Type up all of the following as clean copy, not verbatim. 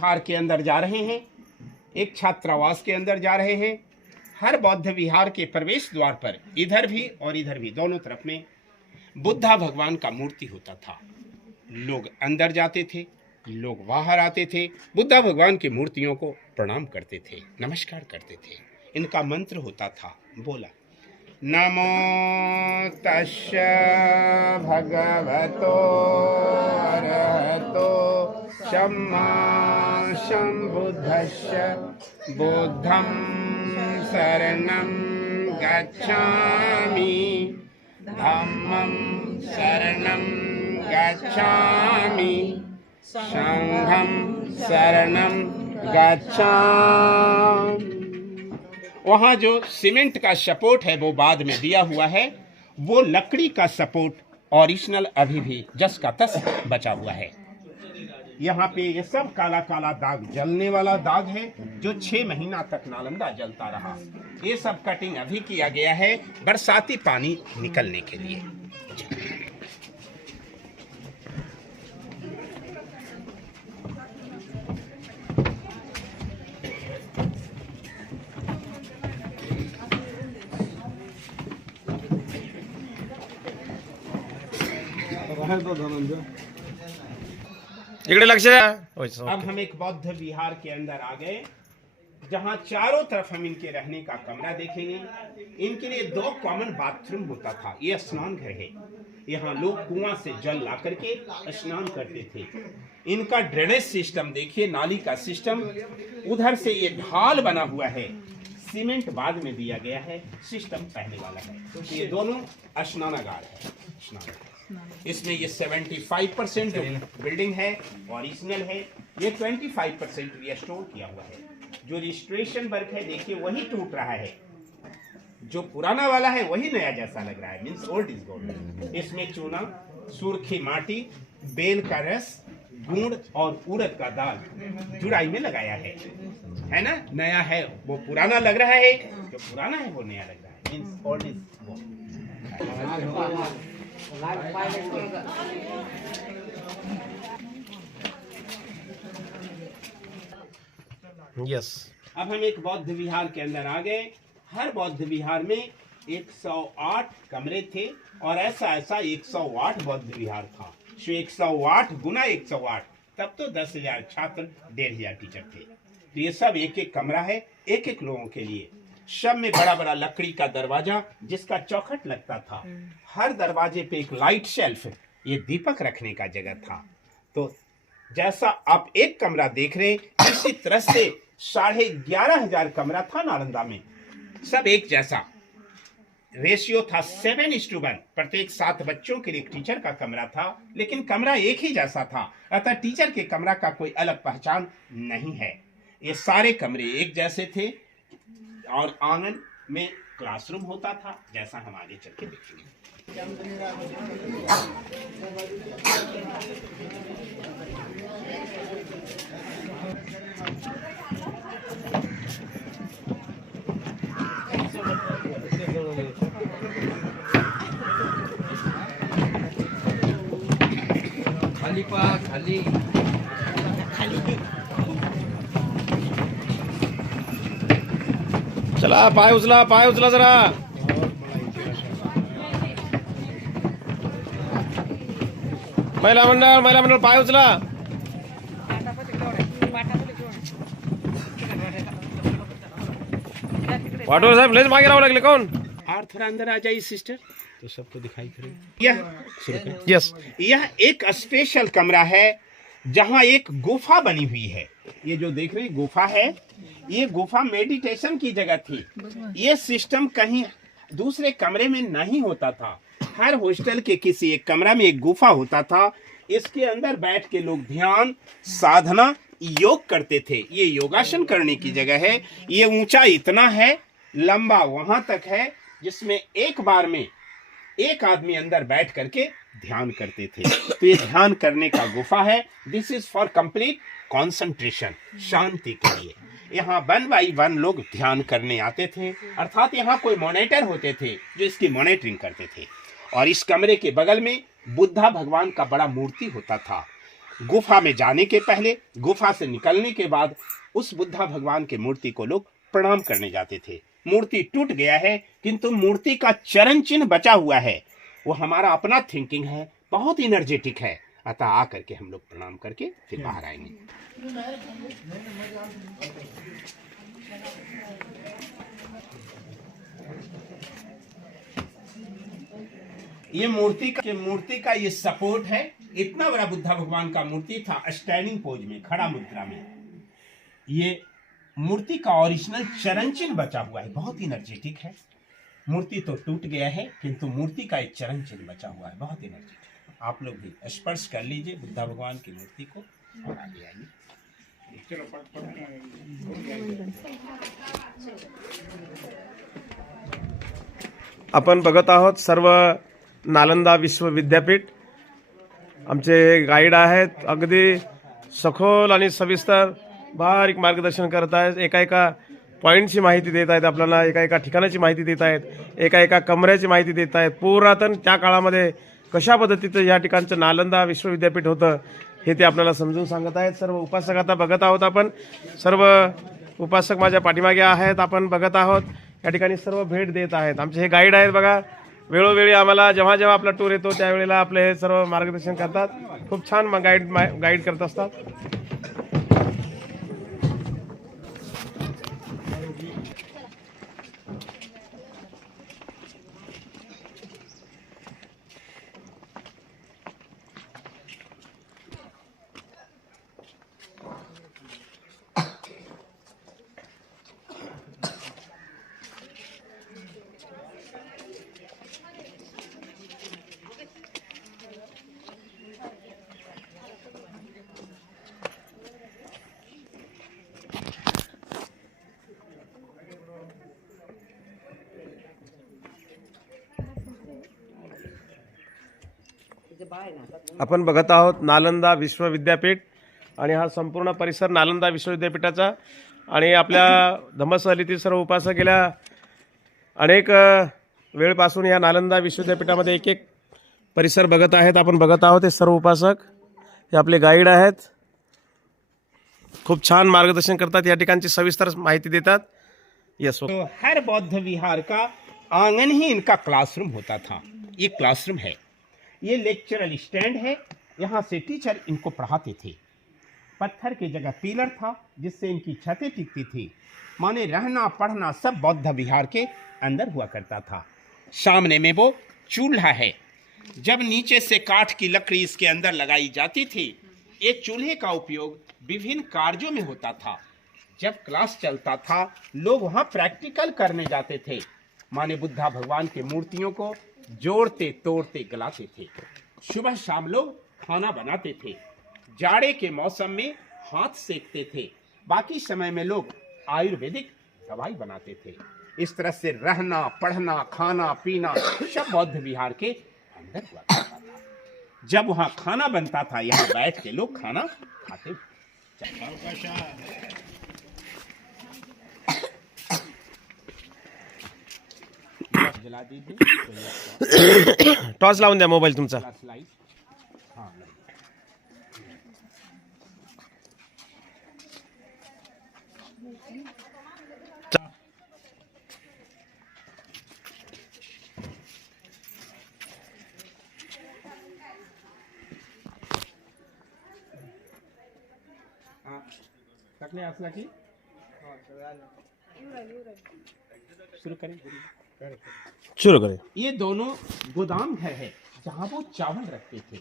विहार के अंदर जा रहे हैं, एक छात्रावास के अंदर जा रहे हैं। हर बौद्ध विहार के प्रवेश द्वार पर इधर भी और इधर भी दोनों तरफ में बुद्धा भगवान का मूर्ति होता था। लोग अंदर जाते थे, लोग बाहर आते थे, बुद्धा भगवान की मूर्तियों को प्रणाम करते थे, नमस्कार करते थे। इनका मंत्र होता था, बोला नमो तस्य भगवतो अरहतो सम्मा सम्बुद्धस्य बुद्धं शरणं गच्छामि धम्मं शरणं गच्छामि संघं शरणं गच्छामि। वहाँ जो सीमेंट का सपोर्ट है वो बाद में दिया हुआ है, वो लकड़ी का सपोर्ट ओरिजिनल अभी भी जस का तस बचा हुआ है। यहाँ पे ये सब काला काला दाग, जलने वाला दाग है जो 6 महीना तक नालंदा जलता रहा। ये सब कटिंग अभी किया गया है बरसाती पानी निकलने के लिए। इकडे लक्ष द्या। अब हम एक बौद्ध विहार के अंदर आ गए, जहां चारों तरफ हम इनके रहने का कमरा देखेंगे। इनके लिए 2 कॉमन बाथरूम होता था। ये स्नान घर है, यहाँ लोग कुआं से जल ला करके स्नान करते थे। इनका ड्रेनेज सिस्टम देखिए, नाली का सिस्टम। उधर से ये ढाल बना हुआ है, सीमेंट बाद में दिया गया है, सिस्टम पहले वाला है। ये दोनों स्नानागार है, स्नान। इसमें ये 75% जो बिल्डिंग है ओरिजिनल है, ये 25% रिस्टोर किया हुआ है। जो रिस्टोरेशन वर्क है देखिए वही टूट रहा है, जो पुराना वाला है वही नया जैसा लग रहा है, मींस ओल्ड इज गोल्ड। इसमें चूना, सुर्खी माटी, बेल का रस, गुड़ और उड़द का दाल जुड़ाई में लगाया है ना। नया है वो पुराना लग रहा है, जो पुराना है वो नया लग रहा है, means old is gold. Yes. अब हम एक बौद्ध विहार के अंदर आ गए। हर बौद्ध विहार में 108 कमरे थे और ऐसा 108 बौद्ध विहार था। 108 गुना 108, तब तो 10,000 छात्र, 1,500 टीचर थे। तो ये सब एक एक कमरा है, एक एक लोगों के लिए। सब में बड़ा बड़ा लकड़ी का दरवाजा जिसका चौखट लगता था। हर दरवाजे पे एक लाइट शेल्फ, ये दीपक रखने का जगह था। तो जैसा आप एक कमरा देख रहे हैं, इसी तरह से 11,500 कमरा था नालंदा में, सब एक जैसा। रेशियो था 7:1, प्रत्येक 7 बच्चों के लिए एक टीचर का कमरा था, लेकिन कमरा एक ही जैसा था। अतः टीचर के कमरा का कोई अलग पहचान नहीं है। ये सारे कमरे एक जैसे थे और आंगन में क्लासरूम होता था, जैसा हम आगे चल के देखेंगे। खाली पा खाली चला, पाय उचला जरा। महिला मंडळ पाय उचला। वाटोर साहब लेज मागे राहू लागले कौन? और थोड़ा अंदर आ जाइए सिस्टर, तो सबको दिखाई पड़ेगा। यस। यह एक स्पेशल कमरा है जहां एक गुफा बनी हुई है। ये जो देख रहे हैं गुफा है, ये गुफा मेडिटेशन की जगह थी। ये सिस्टम कहीं दूसरे कमरे में नहीं होता था। हर हॉस्टल के किसी एक कमरा में एक गुफा होता था। इसके अंदर बैठ के लोग ध्यान, साधना, योग करते थे। ये योगासन करने की जगह है। ये ऊंचा इतना है, लंबा वहां तक है, जिसमें एक बार में एक आदमी अंदर बैठ करके ध्यान करते थे। तो ये ध्यान करने का गुफा है। This is for complete concentration, शांति के लिए। यहाँ 1 बाई 1 लोग ध्यान करने आते थे, अर्थात यहाँ कोई मॉनिटर होते थे जो इसकी मॉनिटरिंग करते थे। और इस कमरे के बगल में बुद्धा भगवान का बड़ा मूर्ति होता था। गुफा में जाने के पहले, गुफा से निकलने के बाद उस बुद्धा भगवान के मूर्ति को लोग प्रणाम करने जाते थे। मूर्ति टूट गया है किंतु मूर्ति का चरण चिन्ह बचा हुआ है। वो हमारा अपना थिंकिंग है, बहुत एनर्जेटिक है। अतः आकर के हम लोग प्रणाम करके फिर बाहर आएंगे। ये मूर्ति का ये सपोर्ट है। इतना बड़ा बुद्धा भगवान का मूर्ति था, स्टैंडिंग पोज में, खड़ा मुद्रा में। ये मूर्ति का ओरिजिनल चरण चिन्ह बचा हुआ है, बहुत एनर्जेटिक है। मूर्ति तो टूट गया है किंतु मूर्ति का एक चरण चिन्ह बचा हुआ है, बहुत एनर्जेटिक। आप लोग भी स्पर्श कर लीजिए बुद्धा भगवान की मूर्ति को और आगे आइए। आपण बघत आहोत सर्व नालंदा विश्वविद्यापीठ। आमचे गाईड आहेत, अगदी सखोल आणि सविस्तर बारीक मार्गदर्शन करत आहेत। एका पॉईंटची माहिती देत आहेत आपल्याला, एका ठिकाणाची माहिती देत आहेत, एका कमऱ्याची माहिती देत आहेत। पुरातन त्या काळामध्ये कशा पद्धतीचं या ठिकाणचं नालंदा विश्वविद्यापीठ होतं हे ते आपल्याला समजून सांगत आहेत। सर्व उपासक आता बघत आहोत आपण, सर्व उपासक माझ्या पाठीमागे आहेत, आपण बघत आहोत। या ठिकाणी सर्व भेट देत आहेत। आमचे हे गाईड आहेत बघा, वेळोवेळी आम्हाला जेव्हा जेव्हा आपला टूर येतो त्यावेळेला आपले हे सर्व मार्गदर्शन करतात। खूप छान गाईड करत असतात। आपण बघत आहोत नालंदा विश्वविद्यापीठ आणि हा संपूर्ण परिसर नालंदा विश्वविद्यापीठाचा। आणि आपल्या धम्मसहलीतील सर्व उपासक गेल्या अनेक वेळपासून या नालंदा विश्वविद्यापीठामध्ये एक परिसर बघत आहेत। आपण बघत आहोत हे सर्व उपासक, हे आपले गाईड आहेत, खूप छान मार्गदर्शन करतात, या ठिकाणची सविस्तर माहिती देतात। यस, तो हर बौद्ध विहार का आंगन ही इनका क्लासरूम होता था। ये क्लासरूम है, ये लेक्चरल स्टैंड है, यहाँ से टीचर इनको पढ़ाते थे। पत्थर की जगह पिलर था जिससे इनकी छतें टिकती थी। माने रहना पढ़ना सब बौद्ध विहार के अंदर हुआ करता था। सामने में वो चूल्हा है, जब नीचे से काठ की लकड़ी इसके अंदर लगाई जाती थी। ये चूल्हे का उपयोग विभिन्न कार्यों में होता था। जब क्लास चलता था लोग वहाँ प्रैक्टिकल करने जाते थे। माने बुद्धा भगवान के मूर्तियों को जोड़ते तोड़ते गलाते थे। सुबह शाम लोग खाना बनाते थे, जाड़े के मौसम में हाथ सेकते थे, बाकी समय में लोग आयुर्वेदिक दवाई बनाते थे। इस तरह से रहना पढ़ना खाना पीना सब बौद्ध विहार के अंदर हुआ करता था। जब वहाँ खाना बनता था यहाँ बैठ के लोग खाना खाते। जला दीजिए, टॉर्च लावून द्या मोबाईल तुमचा। लाइट। हाँ, तकले असला की शुरू करें। शुरू करें। ये दोनों गोदाम घर है जहाँ वो चावल रखते थे।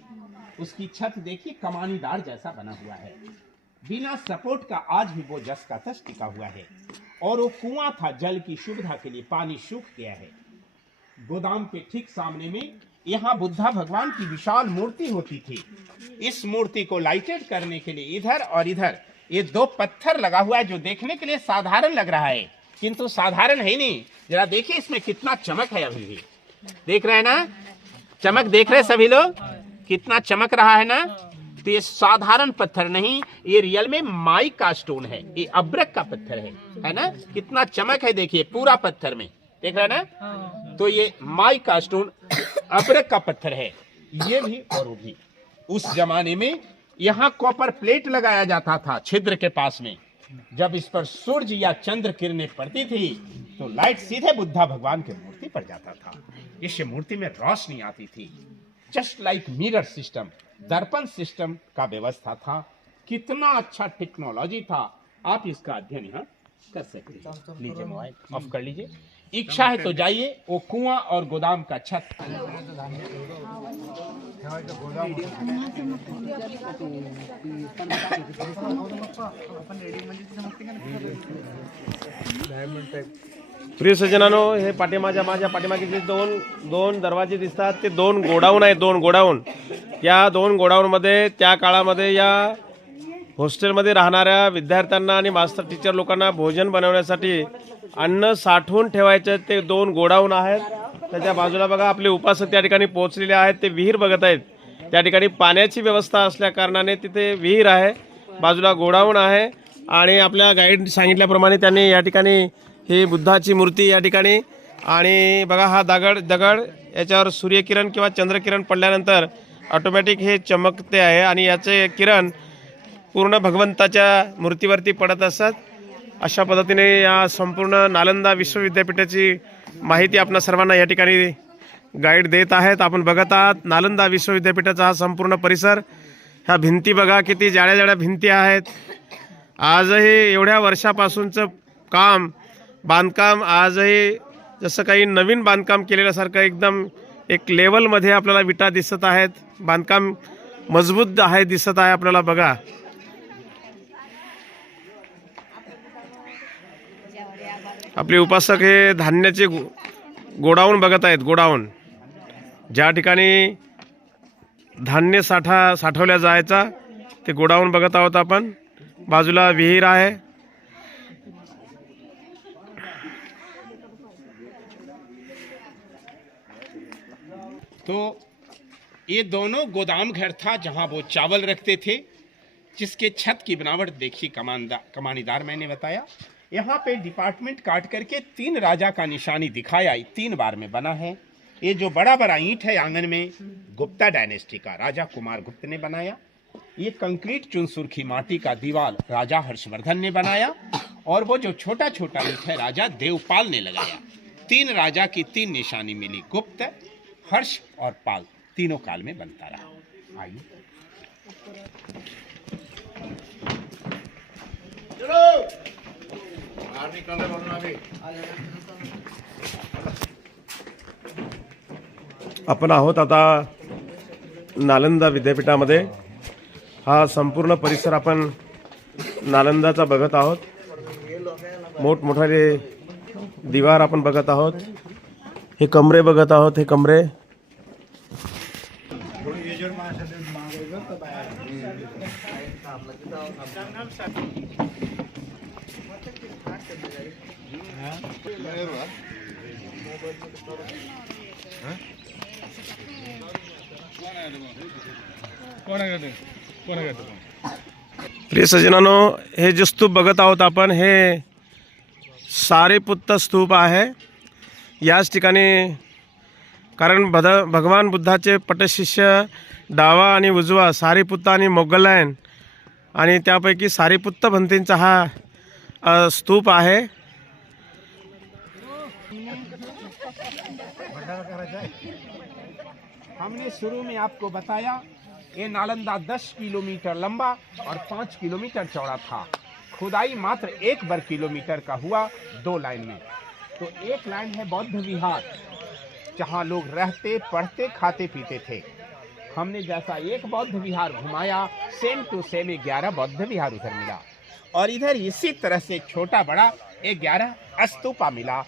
उसकी छत देखिए कमानीदार जैसा बना हुआ है, बिना सपोर्ट का आज भी वो जस का तस टिका हुआ है। और वो कुआं था जल की सुविधा के लिए, पानी सूख गया है। गोदाम के ठीक सामने में यहाँ बुद्धा भगवान की विशाल मूर्ति होती थी। इस मूर्ति को लाइटेड करने के लिए इधर और इधर ये दो पत्थर लगा हुआ है, जो देखने के लिए साधारण लग रहा है किंतु साधारण है नहीं। जरा देखिए इसमें कितना चमक है, अभी भी देख रहे हैं ना, चमक देख रहे हैं सभी लोग, कितना चमक रहा है ना। तो ये साधारण पत्थर नहीं, ये रियल में माई का स्टोन है, ये अब्रक का पत्थर है ना। कितना चमक है देखिए पूरा पत्थर में, देख रहे हैं ना। तो ये माई का स्टोन अब्रक का पत्थर है, ये भी और वो भी। उस जमाने में यहाँ कॉपर प्लेट लगाया जाता था छिद्र के पास में। जब इस पर सूर्य या चंद्र किरणें पड़ती थी तो लाइट सीधे बुद्धा भगवान की मूर्ति पर जाता था। इससे मूर्ति में रोशनी आती थी। जस्ट लाइक मिरर सिस्टम, दर्पण सिस्टम का व्यवस्था था। कितना अच्छा टेक्नोलॉजी था। आप इसका अध्ययन यहाँ कर सकते हैं। लीजिए मोबाइल ऑफ कर लीजिए। इच्छा है तो जाइए, वो कुआं और गोदाम का छत। प्रिय सज्जनांनो, हे माझ्या पाठीमागे जे दोन दरवाजे दिसतात ते 2 गोडाऊन आहेत। 2 गोडाऊन, या 2 गोडाऊनमध्ये त्या काळामध्ये या हॉस्टेलमध्ये राहणाऱ्या विद्यार्थ्यांना आणि मास्टर टीचर लोकांना भोजन बनवण्यासाठी अन्न साठवून ठेवायचे ते 2 गोडाऊन आहेत। त्याच्या बाजूला बघा आपले उपासक त्या ठिकाणी पोहोचलेले आहेत। ते विहीर बघत आहेत। त्या ठिकाणी पाण्याची व्यवस्था असल्या कारणाने तिथे विहीर आहे, बाजूला गोडाऊन आहे आणि आपल्या गाईड सांगितल्याप्रमाणे त्यांनी या ठिकाणी ही बुद्धाची मूर्ती या ठिकाणी, आणि बघा हा दगड याच्यावर सूर्यकिरण किंवा चंद्रकिरण पडल्यानंतर ऑटोमॅटिक हे चमकते आहे आणि याचे किरण पूर्ण भगवंताच्या मूर्तीवरती पडत असतात। अशा पद्धतीने या संपूर्ण नालंदा विश्वविद्यापीठाची माहिती आपणा सर्वांना या ठिकाणी गाईड देत आहेत। आपण बघत आहात नालंदा विश्वविद्यापीठाचा हा संपूर्ण परिसर। ह्या भिंती बघा किती जाड्या भिंती आहेत। आजही एवढ्या वर्षापासूनचं बांधकाम आजही जसं काही नवीन बांधकाम केलेल्यासारखं एकदम एक लेवलमध्ये आपल्याला विटा दिसत आहेत। बांधकाम मजबूत आहे दिसत आहे आपल्याला बघा। आपले उपासक हे धान्याचे गोडाऊन बघत आहेत। गोडाऊन ज्या ठिकाणी धान्य साठवल्या जायचा ते गोडाऊन बघत आहोत आपण। बाजूला विहीर आहे। तो ये दोनों गोदाम घर था जहां वो चावल रखते थे, जिसके छत की बनावट देखिए कमानीदार मैंने बताया। यहाँ पे डिपार्टमेंट काट करके 3 राजा का निशानी दिखाया, 3 बार में बना है। ये जो बड़ा ईंट है आंगन में, गुप्ता डायनेस्टी का राजा कुमार गुप्त ने बनाया। ये कंक्रीट चुनसुरखी माटी का दीवार राजा हर्षवर्धन ने बनाया, और वो जो छोटा ईंट है राजा देवपाल ने लगाया। 3 राजा की 3 निशानी मिली, गुप्त, हर्ष और पाल, तीनों काल में बनता रहा। आइए आपण आहोत आता नालंदा विद्यापीठामध्ये। हा संपूर्ण परिसर आपण नालंदाचा बघत आहोत। मोठमोठाले दीवार आपण बघत आहोत। हे कमरे बघत आहोत। हे कमरे प्रिय सज्जनांनो, हे जे स्तूप बघत आहोत आपण, हे सारीपुत्त स्तूप आहे। याच ठिकाणी कारण भगवान बुद्धाचे पटशिष्य डावा आणि उजवा सारीपुत्त आणि मोगलायन, आणि त्यापैकी सारीपुत्त भंतेंचा हा स्तूप आहे। हमने शुरू में आपको बताया ये नालंदा 10 किलोमीटर लंबा और 5 किलोमीटर चौड़ा था। खुदाई मात्र 1 वर्ग किलोमीटर का हुआ 2 लाइन में। तो एक लाइन है बौद्ध विहार, जहाँ लोग रहते, पढ़ते, खाते पीते थे। हमने जैसा एक बौद्ध विहार घुमाया, सेम टू सेम 11 बौद्ध विहार उधर मिला, और इधर इसी तरह से छोटा बड़ा 11 स्तूपा मिला,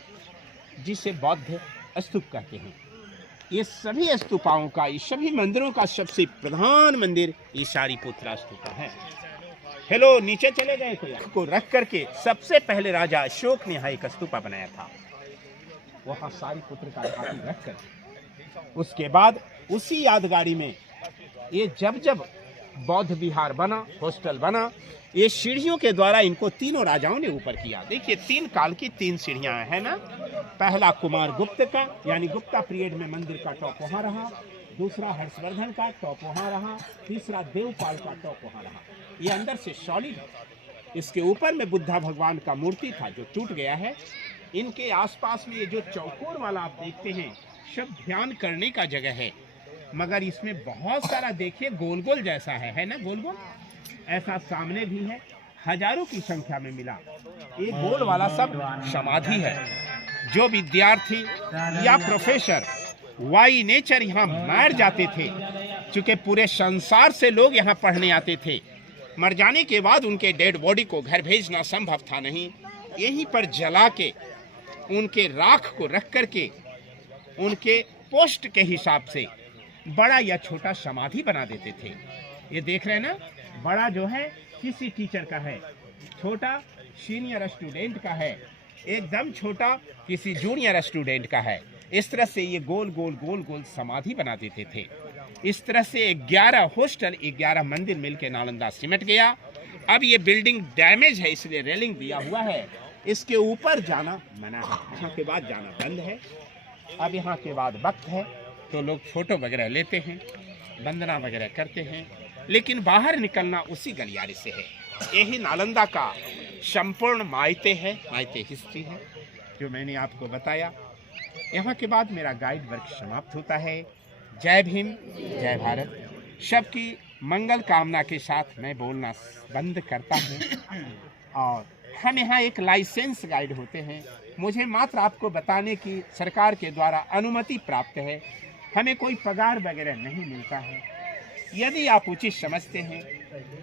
जिसे बौद्ध स्तूप कहते हैं। ये सभी स्तूपाओं का, ये सभी मंदिरों का सबसे प्रधान मंदिर ये सारीपुत्रा स्तूपा है। हेलो, नीचे चले गए थे को रख करके सबसे पहले राजा अशोक ने यहाँ एक स्तूपा बनाया था, वहाँ सारीपुत्र का घाटी रख कर। उसके बाद उसी यादगारी में ये जब बौद्ध विहार बना, हॉस्टल बना, ये सीढ़ियों के द्वारा इनको तीनों राजाओं ने ऊपर किया। देखिए 3 काल की 3 सीढ़ियां है ना। पहला कुमार गुप्त का, यानी गुप्ता पीरियड में मंदिर का टॉप वहां रहा। दूसरा हर्षवर्धन का टॉप वहाँ रहा, तीसरा देवपाल का टॉप वहाँ रहा। ये अंदर से सॉलिड है। इसके ऊपर में बुद्धा भगवान का मूर्ति था जो टूट गया है। इनके आसपास में ये जो चौकोर वाला आप देखते हैं सब ध्यान करने का जगह है, मगर इसमें बहुत सारा देखिए गोल गोल जैसा है ना, गोल गोल ऐसा सामने भी है, हजारों की संख्या में मिला। एक गोल वाला सब समाधि है। जो विद्यार्थी या प्रोफेसर वाई नेचर यहाँ मर जाते थे, चूंकि पूरे संसार से लोग यहाँ पढ़ने आते थे, मर जाने के बाद उनके डेड बॉडी को घर भेजना संभव था नहीं, यहीं पर जला के उनके राख को रख करके उनके पोस्ट के हिसाब से बड़ा या छोटा समाधि बना देते थे। ये देख रहे हैं ना, बड़ा जो है किसी टीचर का है, छोटा सीनियर स्टूडेंट का है, एकदम छोटा किसी जूनियर स्टूडेंट का है। इस तरह से ये गोल गोल गोल गोल समाधि बना देते थे। इस तरह से 11 हॉस्टल 11 मंदिर मिलके नालंदा सिमट गया। अब ये बिल्डिंग डैमेज है, इसलिए रेलिंग दिया हुआ है। इसके ऊपर जाना मना है, यहाँ के बाद जाना बंद है। अब यहाँ के बाद वक्त है तो लोग फोटो वगैरह लेते हैं, वंदना वगैरह करते हैं, लेकिन बाहर निकलना उसी गलियारे से है। यही नालंदा का संपूर्ण मायते है, मायते हिस्ट्री है जो मैंने आपको बताया। यहाँ के बाद मेरा गाइड वर्क समाप्त होता है। जय भीम, जय भारत। सबकी मंगल कामना के साथ मैं बोलना बंद करता हूँ। और हम यहाँ एक लाइसेंस गाइड होते हैं, मुझे मात्र आपको बताने की सरकार के द्वारा अनुमति प्राप्त है, हमें कोई पगार वगैरह नहीं मिलता है। यदि आप उचित समझते हैं,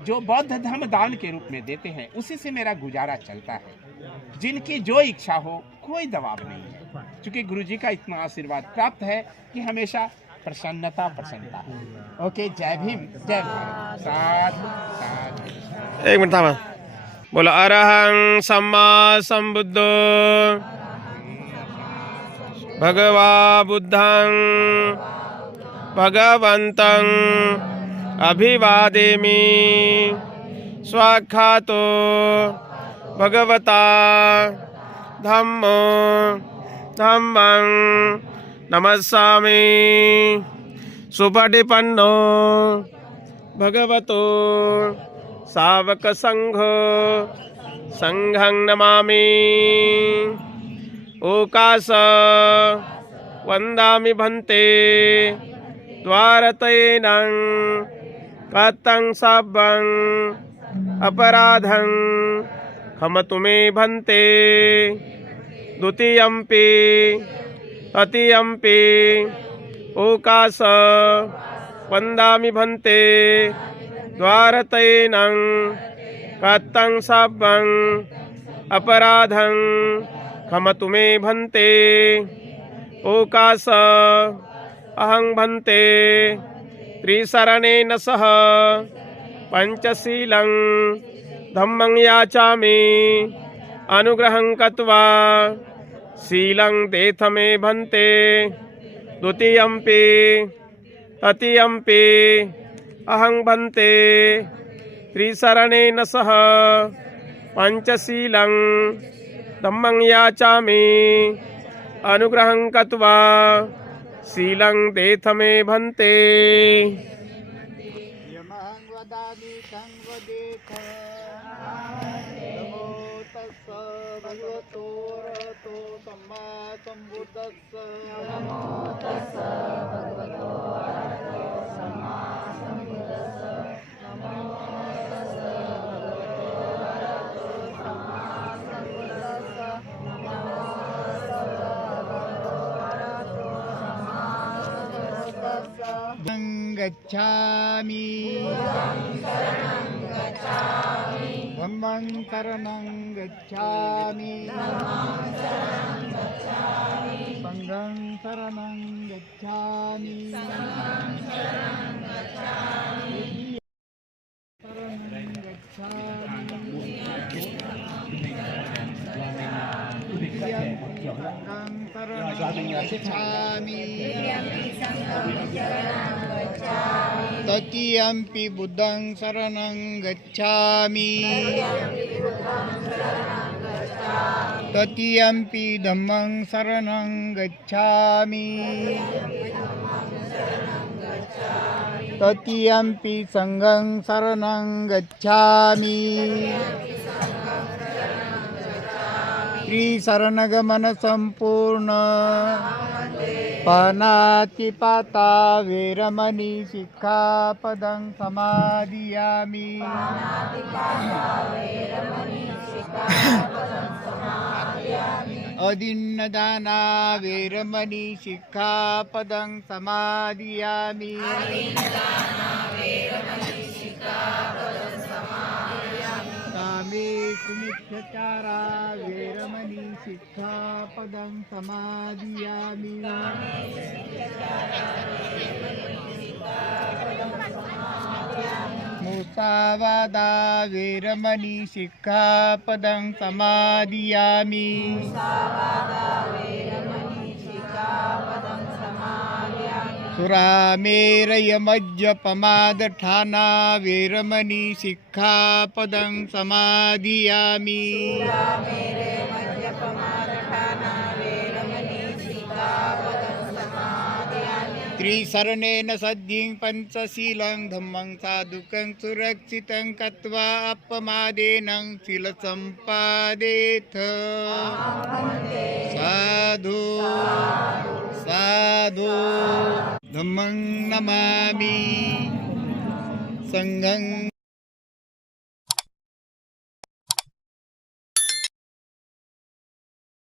जो बौद्ध धर्म दान के रूप में देते हैं उसी से मेरा गुजारा चलता है। जिनकी जो इच्छा हो, कोई दबाव नहीं है, क्योंकि गुरु जी का इतना आशीर्वाद प्राप्त है कि हमेशा प्रसन्नता है। ओके, जय भीम, जय भारत। साधु साधु। एक मिनट था बोला, अरहं सम्मा संबुद्धो भगवा बुद्धं भगवन्तं अभिवादेमि स्वाख्यातो भगवता धम्मो धम्मं नमस्सामि सुपटिपन्नो भगवतो सावक संघो संघं नमामि ओकास वंदामि भन्ते द्वारतैनं कतं सब्बं अपराधं खमतु मे भन्ते द्वितीयंपि तृतीयंपि ओकास वंदामि भन्ते द्वारतैनं कतं सब्बं अपराधं खमतु मे भन्ते ओकास अहं भन्ते त्रिशरणेन सह पंचशीलं धम्मं याचामि अनुग्रहं कृत्वा शीलं देथ मे भन्ते द्वितीयंपि तृतीयंपि अहं भन्ते त्रिशरणेन सह पंचशीलं धम्मं याचामि अनुग्रहं कृत्वा शीलं देथ मे भन्ते। यमहं वदामि तं वदेथ। नमो तस्स भगवतो अरहतो सम्मा सम्बुद्धस्स। नमो तस्स भगवतो अरहतो सम्मा सम्बुद्धस्स। नमो तस्स भगवतो अरहतो सम्मा सम्बुद्धस्स। नमो तस्स भगवतो अरहतो सम्मा सम्बुद्धस्स। गच्छामि धम्मं शरणं गच्छामि संघं शरणं गच्छामि शरणं गच्छामि तृतीयंपि बुद्धं शरणं गच्छामि तृतीयंपि धम्मं शरणं गच्छामि ततियम्पि संघं शरणं गच्छामि त्रिशरणगमन संपूर्ण पानातिपाता वेरमणि शिक्षापदं समादियामि अदिन्नदाना वेरमणि शिक्षापदं समादियामि कामेषु मिथ्याचारा वेरमणि शिक्षापदं समादियामि मुसावादा वेरमणि शिक्षापदं समादियामि सुरामेरयमज्जपमादठाना वेरमणि शिक्षापदं समादियामि त्रिशरणेन सद्धिं पञ्चशीलं धम्मं साधुकं सुरक्षितं कत्वा अपमादेन शीलसम्पादेथ साधु साधु धम्मं नमामि संघं